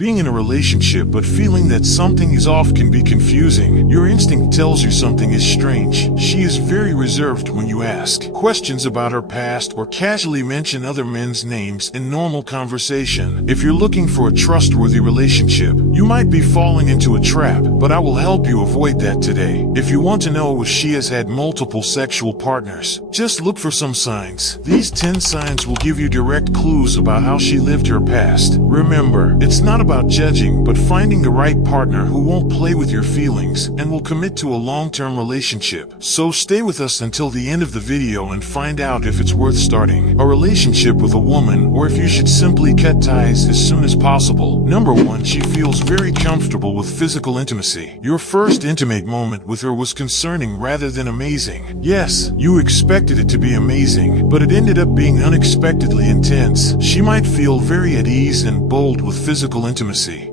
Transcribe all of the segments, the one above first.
Being in a relationship but feeling that something is off can be confusing. Your instinct tells you something is strange. She is very reserved when you ask questions about her past or casually mention other men's names in normal conversation. If you're looking for a trustworthy relationship, you might be falling into a trap, but I will help you avoid that today. If you want to know if she has had multiple sexual partners, just look for some signs. These 10 signs will give you direct clues about how she lived her past. Remember, it's not about judging, but finding the right partner who won't play with your feelings and will commit to a long-term relationship. So stay with us until the end of the video and find out if it's worth starting a relationship with a woman or if you should simply cut ties as soon as possible. Number 1, she feels very comfortable with physical intimacy. Your first intimate moment with her was concerning rather than amazing. Yes, you expected it to be amazing, but it ended up being unexpectedly intense. She might feel very at ease and bold with physical intimacy,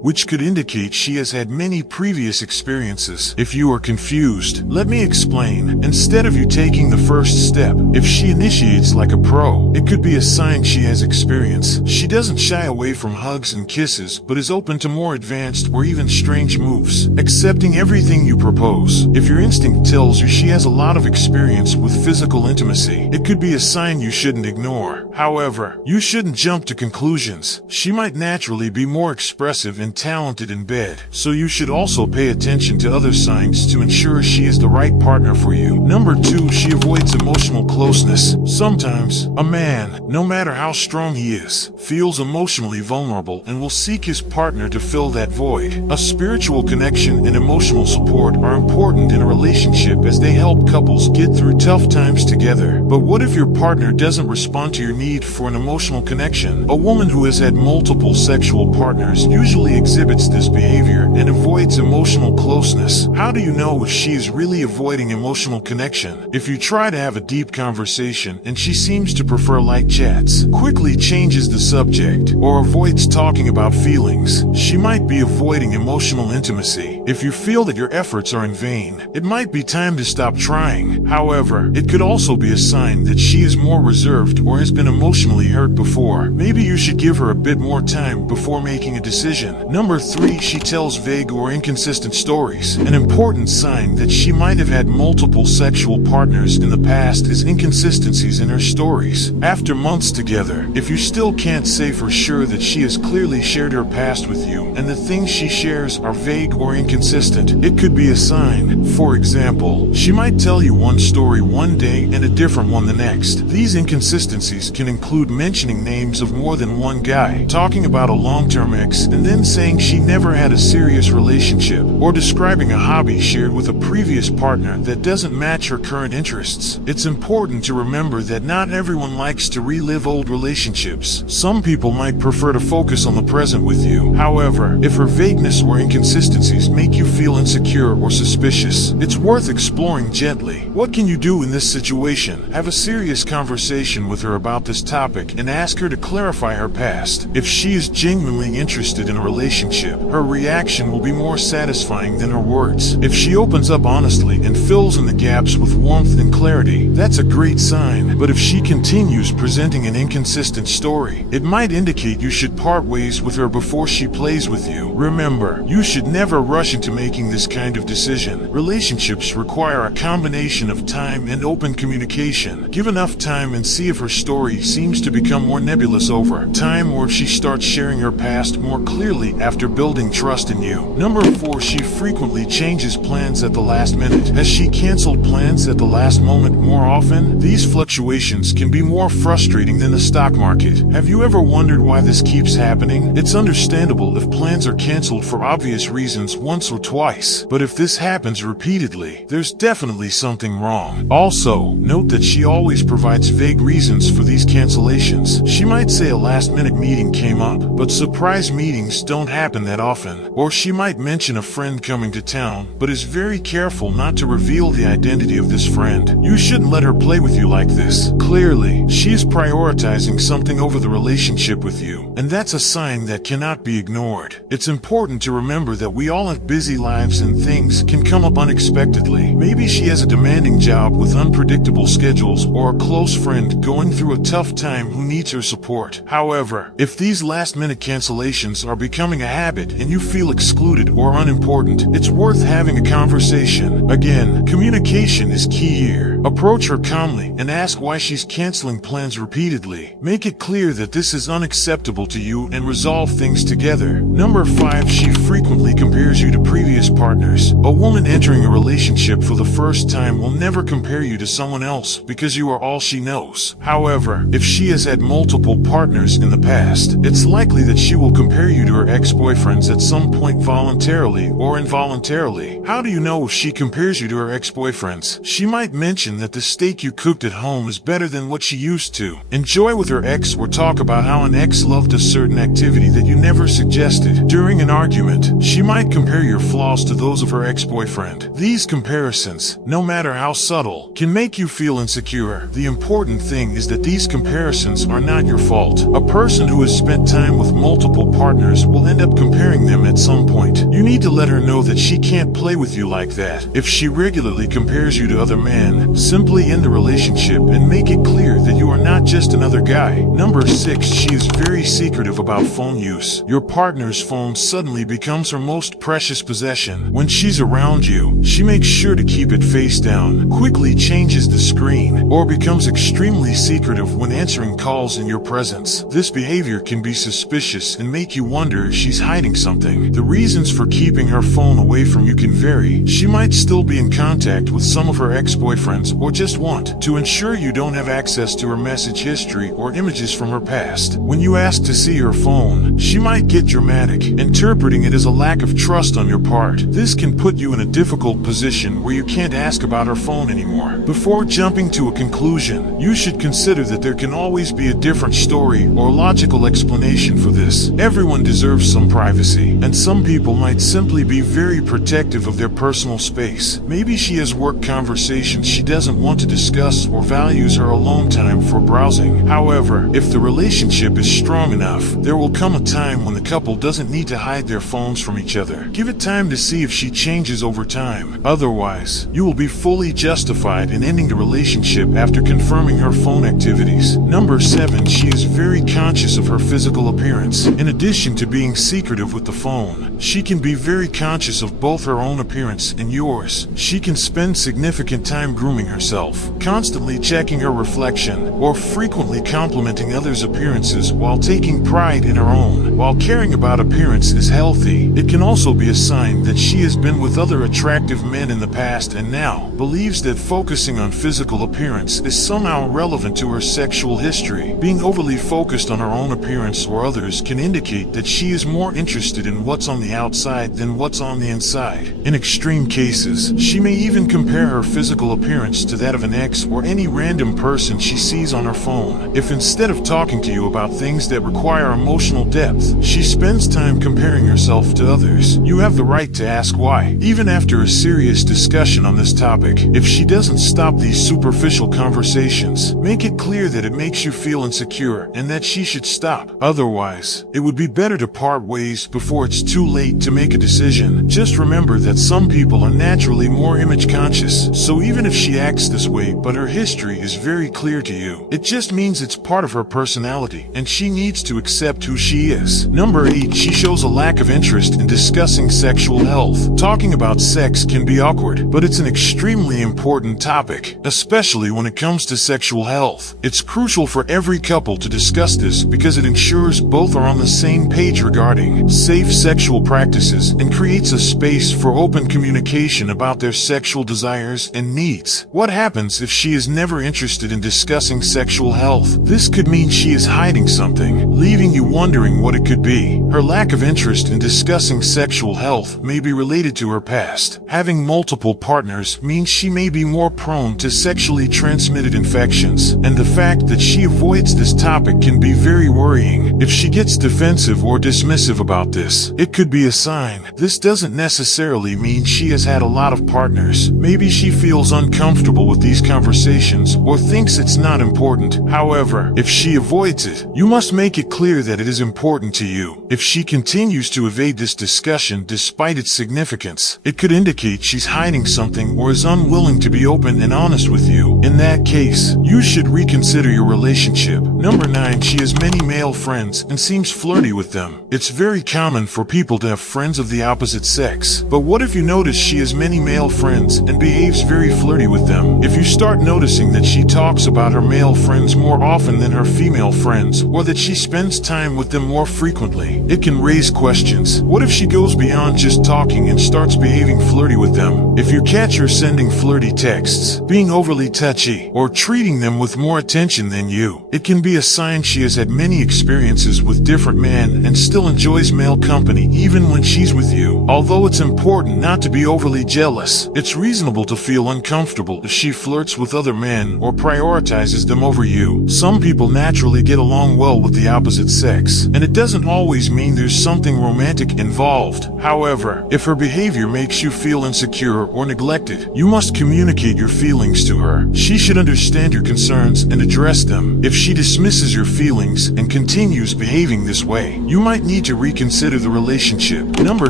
which could indicate she has had many previous experiences. If you are confused, let me explain. Instead of you taking the first step, if she initiates like a pro, it could be a sign she has experience. She doesn't shy away from hugs and kisses, but is open to more advanced or even strange moves, accepting everything you propose. If your instinct tells you she has a lot of experience with physical intimacy, it could be a sign you shouldn't ignore. However, you shouldn't jump to conclusions. She might naturally be more expressive and talented in bed, so you should also pay attention to other signs to ensure she is the right partner for you. Number 2, she avoids emotional closeness. Sometimes, a man, no matter how strong he is, feels emotionally vulnerable and will seek his partner to fill that void. A spiritual connection and emotional support are important in a relationship as they help couples get through tough times together. But what if your partner doesn't respond to your need for an emotional connection? A woman who has had multiple sexual partners usually exhibits this behavior and avoids emotional closeness. How do you know if she is really avoiding emotional connection? If you try to have a deep conversation and she seems to prefer light chats, quickly changes the subject, or avoids talking about feelings, she might be avoiding emotional intimacy. If you feel that your efforts are in vain, it might be time to stop trying. However, it could also be a sign that she is more reserved or has been emotionally hurt before. Maybe you should give her a bit more time before making a decision. Number 3, she tells vague or inconsistent stories. An important sign that she might have had multiple sexual partners in the past is inconsistencies in her stories. After months together, if you still can't say for sure that she has clearly shared her past with you and the things she shares are vague or inconsistent, it could be a sign. For example, she might tell you one story one day and a different one the next. These inconsistencies can include mentioning names of more than one guy, talking about a long-term ex, and then saying she never had a serious relationship, or describing a hobby shared with a previous partner that doesn't match her current interests. It's important to remember that not everyone likes to relive old relationships. Some people might prefer to focus on the present with you. However, if her vagueness or inconsistencies make you feel insecure or suspicious, it's worth exploring gently. What can you do in this situation? Have a serious conversation with her about this topic and ask her to clarify her past. If she is genuinely interested in a relationship, her reaction will be more satisfying than her words. If she opens up honestly and fills in the gaps with warmth and clarity, that's a great sign. But if she continues presenting an inconsistent story, it might indicate you should part ways with her before she plays with you. Remember, you should never rush into making this kind of decision. Relationships require a combination of time and open communication. Give enough time and see if her story seems to become more nebulous over time or if she starts sharing her past more clearly after building trust in you. Number 4, she frequently changes plans at the last minute. Has she canceled plans at the last moment more often? These fluctuations can be more frustrating than the stock market. Have you ever wondered why this keeps happening? It's understandable if plans are canceled for obvious reasons once or twice, but if this happens repeatedly, there's definitely something wrong. Also, note that she always provides vague reasons for these cancellations. She might say a last-minute meeting came up, but surprise meetings don't happen that often. Or she might mention a friend coming to town, but is very careful not to reveal the identity of this friend. You shouldn't let her play with you like this. Clearly, she is prioritizing something over the relationship with you, and that's a sign that cannot be ignored. It's important to remember that we all have busy lives and things can come up unexpectedly. Maybe she has a demanding job with unpredictable schedules or a close friend going through a tough time who needs her support. However, if these last-minute cancellations are becoming a habit and you feel excluded or unimportant, it's worth having a conversation. Again, communication is key here. Approach her calmly and ask why she's canceling plans repeatedly. Make it clear that this is unacceptable to you and resolve things together. Number 5, she frequently compares you to previous partners. A woman entering a relationship for the first time will never compare you to someone else because you are all she knows. However, if she has had multiple partners in the past, it's likely that she will compare you to her ex-boyfriends at some point voluntarily or involuntarily. How do you know if she compares you to her ex-boyfriends? She might mention that the steak you cooked at home is better than what she used to. Enjoy with her ex or talk about how an ex loved a certain activity that you never suggested. During an argument, she might compare your flaws to those of her ex-boyfriend. These comparisons, no matter how subtle, can make you feel insecure. The important thing is that these comparisons are not your fault. A person who has spent time with multiple partners will end up comparing them at some point. You need to let her know that she can't play with you like that. If she regularly compares you to other men, simply end the relationship and make it clear that you are not just another guy. Number 6, she is very secretive about phone use. Your partner's phone suddenly becomes her most precious possession. When she's around you, she makes sure to keep it face down, quickly changes the screen, or becomes extremely secretive when answering calls in your presence. This behavior can be suspicious and make you wonder if she's hiding something. The reasons for keeping her phone away from you can vary. She might still be in contact with some of her ex-boyfriends or just want to ensure you don't have access to her message history or images from her past. When you ask to see her phone, she might get dramatic, interpreting it as a lack of trust on your part. This can put you in a difficult position where you can't ask about her phone anymore. Before jumping to a conclusion, you should consider that there can always be a different story or logical explanation for this. Everyone deserves some privacy, and some people might simply be very protective of their personal space. Maybe she has work conversations she doesn't want to discuss or values her alone time for browsing. However, if the relationship is strong enough, there will come a time when the couple doesn't need to hide their phones from each other. Give it time to see if she changes over time. Otherwise, you will be fully justified in ending the relationship after confirming her phone activities. Number 7, she is very conscious of her physical appearance. In addition to being secretive with the phone, she can be very conscious of both her own appearance and yours. She can spend significant time grooming herself, constantly checking her reflection, or frequently complimenting others' appearances while taking pride in her own. While caring about appearance is healthy, it can also be a sign that she has been with other attractive men in the past and now believes that focusing on physical appearance is somehow relevant to her sexual history. Being overly focused on her own appearance or others can indicate that she is more interested in what's on the outside than what's on the inside. In extreme cases, she may even compare her physical appearance to that of an ex or any random person she sees on her phone. If instead of talking to you about things that require emotional depth, she spends time comparing herself to others, you have the right to ask why. Even after a serious discussion on this topic, if she doesn't stop these superficial conversations, make it clear that it makes you feel insecure and that she should stop. Otherwise, it would be better to part ways before it's too late to make a decision. Just remember that some people are naturally more image conscious, so even if she acts this way but her history is very clear to you, it just means it's part of her personality and she needs to accept who she is. Number 8, she shows a lack of interest in discussing sexual health. Talking about sex can be awkward, but it's an extremely important topic, especially when it comes to sexual health. It's crucial for every couple to discuss this because it ensures both are on the same page regarding safe sexual practices and creates a space for open communication about their sexual desires and needs. What happens if she is never interested in discussing sexual health? This could mean she is hiding something, leaving you wondering what it could be. Her lack of interest in discussing sexual health may be related to her past. Having multiple partners means she may be more prone to sexually transmitted infections, and the fact that she avoids this topic can be very worrying. If she gets defensive or dismissive about this, it could be a sign. This doesn't necessarily mean she has had a lot of partners. Maybe she feels uncomfortable uncomfortable with these conversations or thinks it's not important. However, if she avoids it, you must make it clear that it is important to you. If she continues to evade this discussion despite its significance, it could indicate she's hiding something or is unwilling to be open and honest with you. In that case, you should reconsider your relationship. Number 9. She has many male friends and seems flirty with them. It's very common for people to have friends of the opposite sex. But what if you notice she has many male friends and behaves very flirty with them? If you start noticing that she talks about her male friends more often than her female friends, or that she spends time with them more frequently, it can raise questions. What if she goes beyond just talking and starts behaving flirty with them? If you catch her sending flirty texts, being overly touchy, or treating them with more attention than you, it can be a sign she has had many experiences with different men and still enjoys male company even when she's with you. Although it's important not to be overly jealous, it's reasonable to feel uncomfortable if she flirts with other men or prioritizes them over you. Some people naturally get along well with the opposite sex, and it doesn't always mean there's something romantic involved. However, if her behavior makes you feel insecure or neglected, you must communicate your feelings to her. She should understand your concerns and address them. If she dismisses your feelings and continues behaving this way, you might need to reconsider the relationship. Number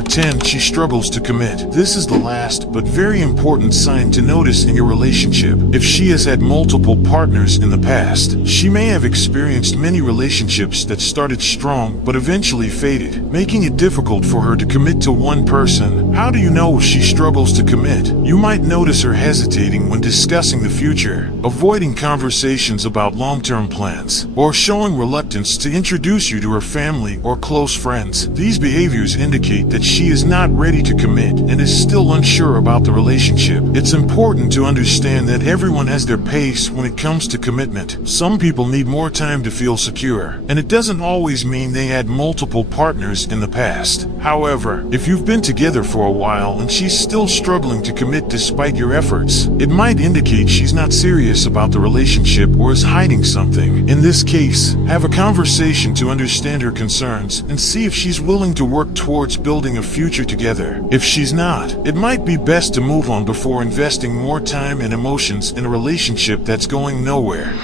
10. She struggles to commit. This is the last but very important sign to notice in your relationship. If she has had multiple partners in the past, she may have experienced many relationships that started strong but eventually faded, making it difficult for her to commit to one person. How do you know if she struggles to commit? You might notice her hesitating when discussing the future, avoiding conversations about long-term plans, or showing reluctance to introduce you to her family or close friends. These behaviors indicate that she is not ready to commit and is still unsure about the relationship. It's important to understand that everyone has their pace when it comes to commitment. Some people need more time to feel secure, and it doesn't always mean they had multiple partners in the past. However, if you've been together for a while and she's still struggling to commit despite your efforts, it might indicate she's not serious about the relationship or is hiding something. In this case, have a conversation to understand her concerns and see if she's willing to work towards building a future together. If she's not, it might be best to move on before investing more time and emotions in a relationship that's going nowhere.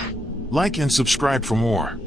Like and subscribe for more.